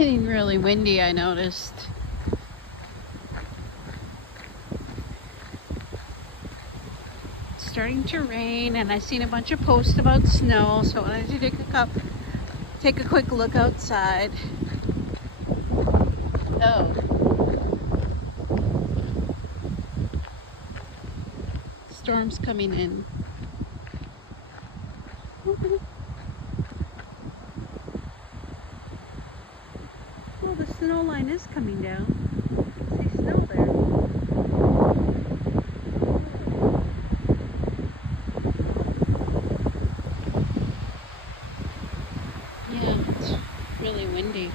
getting really windy, I noticed. It's starting to rain, and I've seen a bunch of posts about snow, so I wanted to take a quick look outside. Oh, storm's coming in. Well, the snow line is coming down. See snow there. Yeah, it's really windy.